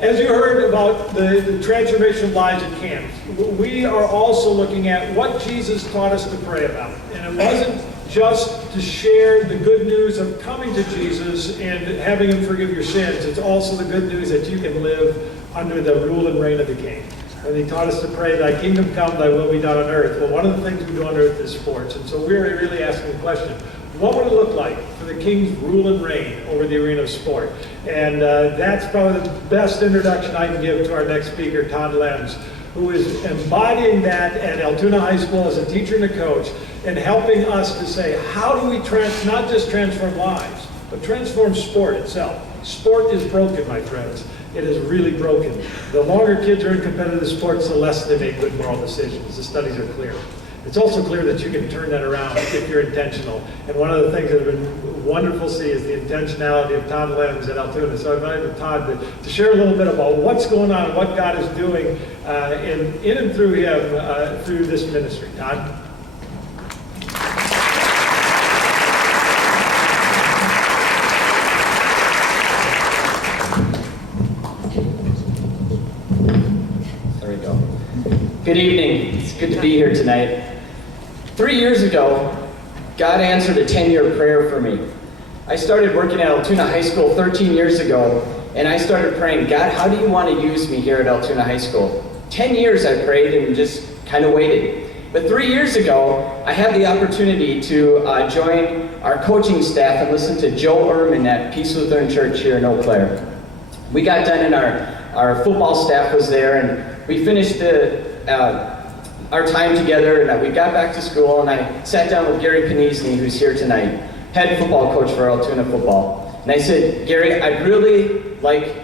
As you heard about the transformation of lives at camps, we are also looking at what Jesus taught us to pray about. And it wasn't just to share the good news of coming to Jesus and having him forgive your sins. It's also the good news that you can live under the rule and reign of the King. And he taught us to pray, thy kingdom come, thy will be done on earth. Well, one of the things we do on earth is sports. And so we're really asking the question, what would it look like for the King's rule and reign over the arena of sport? And that's probably the best introduction I can give to our next speaker, Todd Lenz, who is embodying that at Altoona High School as a teacher and a coach, and helping us to say, how do we not just transform lives, but transform sport itself? Sport is broken, my friends. It is really broken. The longer kids are in competitive sports, the less they make good moral decisions. The studies are clear. It's also clear that you can turn that around if you're intentional. And one of the things that have been wonderful to see is the intentionality of Todd Lenz at Altoona. So I invited Todd to share a little bit about what's going on, what God is doing in and through him through this ministry. Todd? Good evening. It's good to be here tonight. 3 years ago, God answered a 10-year prayer for me. I started working at Altoona High School 13 years ago, and I started praying, God, how do you want to use me here at Altoona High School? 10 years I prayed and just kind of waited. But 3 years ago, I had the opportunity to join our coaching staff and listen to Joe Ehrman at Peace Lutheran Church here in Eau Claire. We got done and our football staff was there, and we finished our time together, and we got back to school, and I sat down with Gary Panisny, who's here tonight, head football coach for Altoona football. And I said, Gary, I'd really like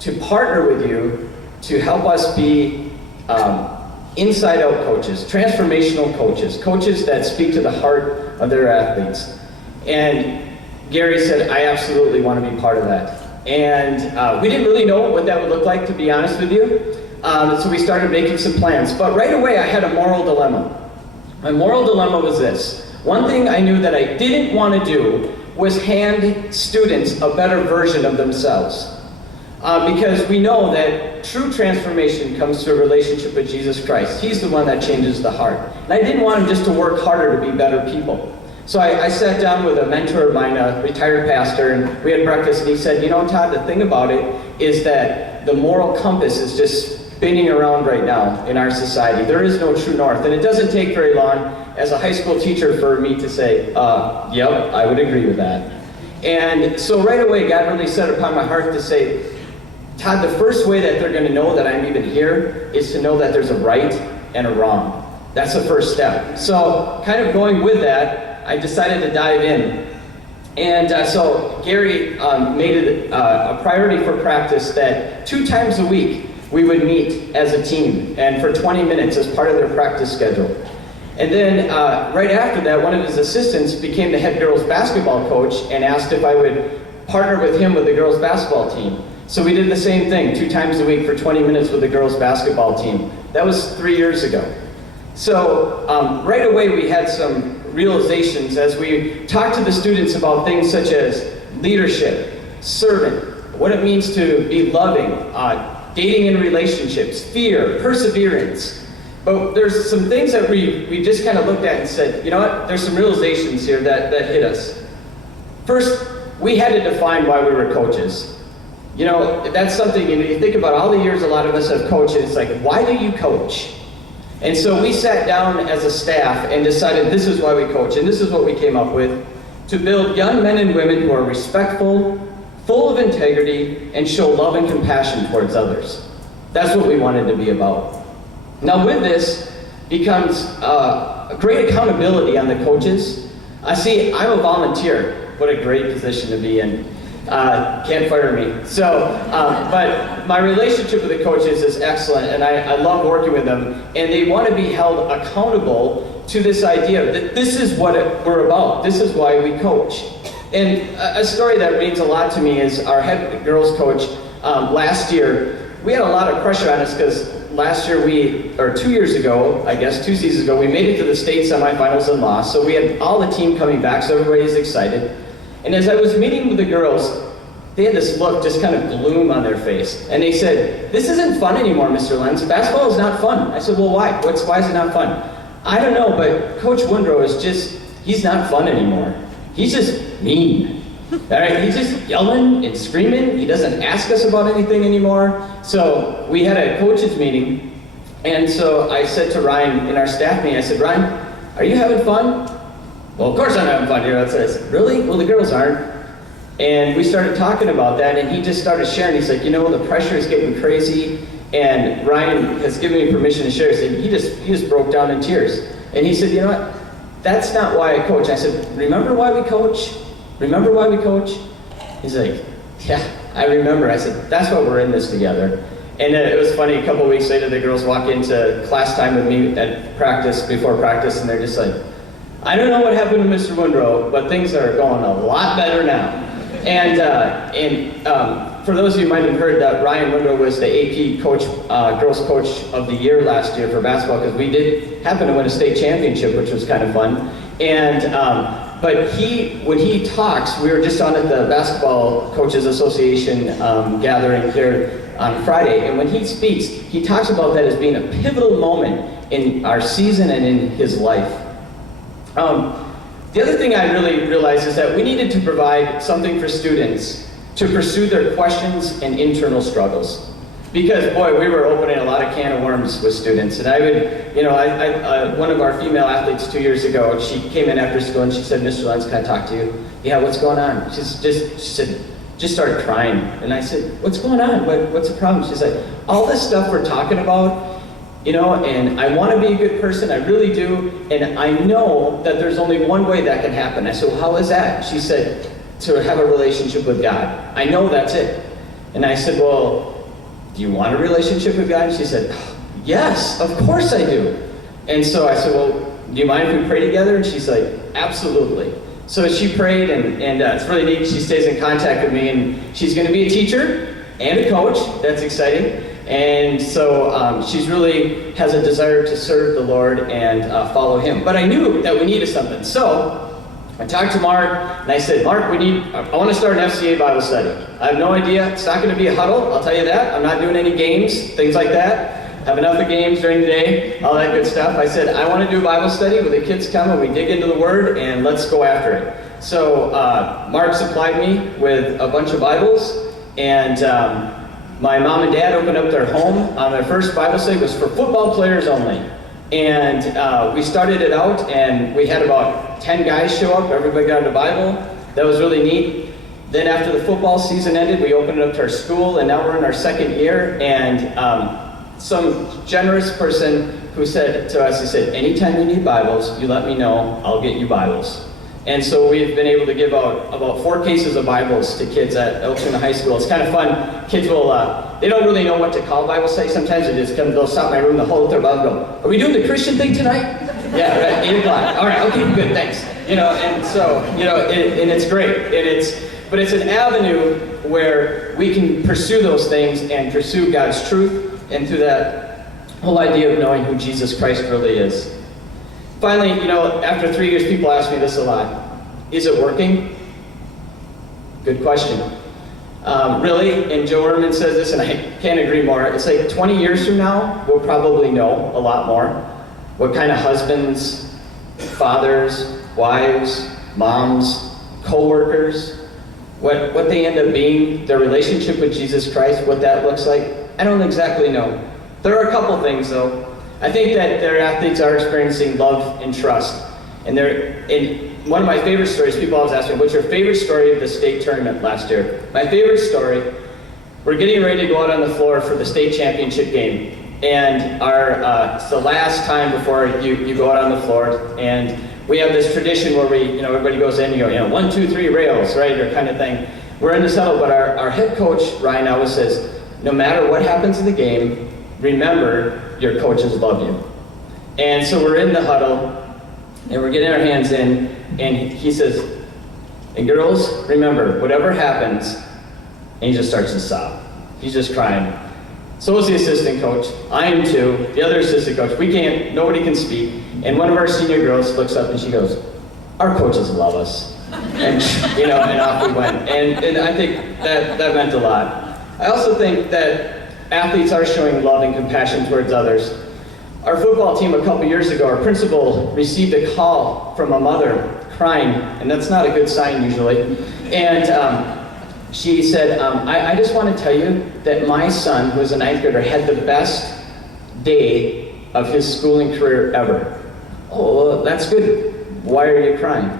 to partner with you to help us be inside-out coaches, transformational coaches, coaches that speak to the heart of their athletes. And Gary said, I absolutely want to be part of that. And we didn't really know what that would look like, to be honest with you. So we started making some plans. But right away, I had a moral dilemma. My moral dilemma was this. One thing I knew that I didn't want to do was hand students a better version of themselves. Because we know that true transformation comes through a relationship with Jesus Christ. He's the one that changes the heart. And I didn't want them just to work harder to be better people. So I sat down with a mentor of mine, a retired pastor, and we had breakfast, and he said, you know, Todd, the thing about it is that the moral compass is just spinning around right now in our society. There is no true north, and it doesn't take very long as a high school teacher for me to say, yep, I would agree with that. And so right away, God really set upon my heart to say, Todd, the first way that they're going to know that I'm even here is to know that there's a right and a wrong. That's the first step. So kind of going with that, I decided to dive in. And so Gary made it a priority for practice that 2 times a week we would meet as a team, and for 20 minutes as part of their practice schedule. And then right after that, one of his assistants became the head girls basketball coach and asked if I would partner with him with the girls basketball team. So we did the same thing, 2 times a week for 20 minutes with the girls basketball team. That was 3 years ago. So right away we had some realizations as we talked to the students about things such as leadership, servant, what it means to be loving, dating in relationships, fear, perseverance. But there's some things that we just kind of looked at and said, you know what, there's some realizations here that hit us. First, we had to define why we were coaches. You know, that's something, you think about all the years a lot of us have coached, it's like, why do you coach? And so we sat down as a staff and decided this is why we coach, and this is what we came up with, to build young men and women who are respectful, full of integrity, and show love and compassion towards others. That's what we wanted to be about. Now with this becomes a great accountability on the coaches. See, I'm a volunteer. What a great position to be in. Can't fire me. So, but my relationship with the coaches is excellent, and I love working with them, and they want to be held accountable to this idea that this is what we're about. This is why we coach. And a story that means a lot to me is our head girls coach last year. We had a lot of pressure on us because last year 2 years ago, I guess 2 seasons ago, we made it to the state semifinals and lost. So we had all the team coming back, so everybody's excited. And as I was meeting with the girls, they had this look, just kind of gloom on their face. And they said, "This isn't fun anymore, Mr. Lenz. Basketball is not fun." I said, "Well, why? Why is it not fun?" "I don't know, but Coach Woodrow is he's not fun anymore. He's just mean. All right, he's just yelling and screaming. He doesn't ask us about anything anymore." So we had a coaches meeting, and so I said to Ryan in our staff meeting, I said, "Ryan, are you having fun?" "Well, of course I'm having fun here." I said, "Really?" "Well, the girls aren't." And we started talking about that, and he just started sharing. He's like, "The pressure is getting crazy," and Ryan has given me permission to share. He just broke down in tears. And he said, "You know what? That's not why I coach." I said, "Remember why we coach? Remember why we coach?" He's like, "Yeah, I remember." I said, "That's why we're in this together." And it was funny, a couple of weeks later, the girls walk into class time with me at practice, before practice, and they're just like, "I don't know what happened to Mr. Woodrow, but things are going a lot better now." And for those of you who might have heard that Ryan Woodrow was the AP coach, girls coach of the year last year for basketball, because we did happen to win a state championship, which was kind of fun. And but when he talks, we were just on at the Basketball Coaches Association gathering here on Friday, and when he speaks, he talks about that as being a pivotal moment in our season and in his life. The other thing I really realized is that we needed to provide something for students to pursue their questions and internal struggles. Because, boy, we were opening a lot of can of worms with students. And I would, one of our female athletes 2 years ago, she came in after school and she said, "Mr. Lenz, can I talk to you?" "Yeah, what's going on?" She said, just started crying. And I said, "What's going on? What's the problem?" She's like, "All this stuff we're talking about, and I want to be a good person, I really do, and I know that there's only one way that can happen." I said, "Well, how is that?" She said, "To have a relationship with God. I know that's it." And I said, "Well, do you want a relationship with God?" And she said, "Yes, of course I do." And so I said, "Well, do you mind if we pray together?" And she's like, "Absolutely." So she prayed, and it's really neat. She stays in contact with me, and she's going to be a teacher and a coach. That's exciting. And so she's really has a desire to serve the Lord and follow Him. But I knew that we needed something. So I talked to Mark, and I said, "Mark, I want to start an FCA Bible Study. I have no idea. It's not going to be a huddle, I'll tell you that. I'm not doing any games, things like that. Have enough of games during the day, all that good stuff." I said, "I want to do a Bible study where the kids come and we dig into the Word, and let's go after it." So Mark supplied me with a bunch of Bibles, and my mom and dad opened up their home. Their first Bible study was for football players only. And we started it out, and we had about 10 guys show up. Everybody got a Bible. That was really neat. Then after the football season ended, we opened it up to our school, and now we're in our second year. And some generous person who said to us, he said, "Anytime you need Bibles, you let me know. I'll get you Bibles." And so we've been able to give out about 4 cases of Bibles to kids at Altoona High School. It's kind of fun. Kids will, they don't really know what to call Bible study. Sometimes they just come, they'll stop in my room, they'll hold up their Bible and go, "Are we doing the Christian thing tonight?" "Yeah, right, 8 o'clock. All right, okay, good, thanks." And so, and it's great. But it's an avenue where we can pursue those things and pursue God's truth, and through that whole idea of knowing who Jesus Christ really is. Finally, after 3 years, people ask me this a lot. Is it working? Good question. Really, and Joe Ehrman says this, and I can't agree more. It's like 20 years from now, we'll probably know a lot more. What kind of husbands, fathers, wives, moms, co-workers, what they end up being, their relationship with Jesus Christ, what that looks like. I don't exactly know. There are a couple things, though. I think that their athletes are experiencing love and trust. And one of my favorite stories, people always ask me, "What's your favorite story of the state tournament last year?" My favorite story, we're getting ready to go out on the floor for the state championship game. And it's the last time before you go out on the floor. And we have this tradition where everybody goes in, you go, 1, 2, 3 rails, right, or kind of thing. We're in this huddle, but our head coach, Ryan, always says, "No matter what happens in the game, remember your coaches love you." And so we're in the huddle, and we're getting our hands in, and he says, "And girls, remember, whatever happens," and he just starts to sob. He's just crying. So is the assistant coach. I am too. The other assistant coach. Nobody can speak. And one of our senior girls looks up and she goes, "Our coaches love us." And, and off we went. And I think that meant a lot. I also think that athletes are showing love and compassion towards others. Our football team a couple years ago, our principal received a call from a mother crying, and that's not a good sign usually. And she said, I just want to tell you that my son, who was a 9th grader, had the best day of his schooling career ever. Oh, well, that's good. Why are you crying?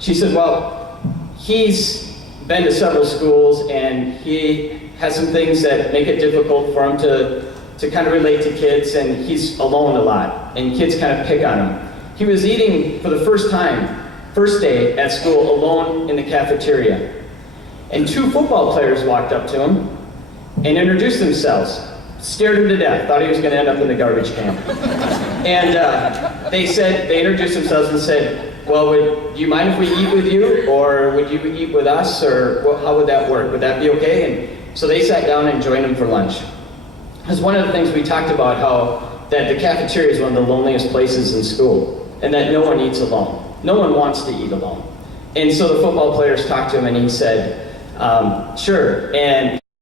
She said, well, he's been to several schools and he has some things that make it difficult for him to kind of relate to kids, and he's alone a lot, and kids kind of pick on him. He was eating for the first day at school alone in the cafeteria. And 2 football players walked up to him and introduced themselves, scared him to death, thought he was going to end up in the garbage can. And they introduced themselves and said, well, do you mind if we eat with you, or would you eat with us, or how would that work? Would that be okay? And so they sat down and joined him for lunch. Because one of the things we talked about, how that the cafeteria is one of the loneliest places in school, and that no one eats alone. No one wants to eat alone. And so the football players talked to him, and he said, sure. And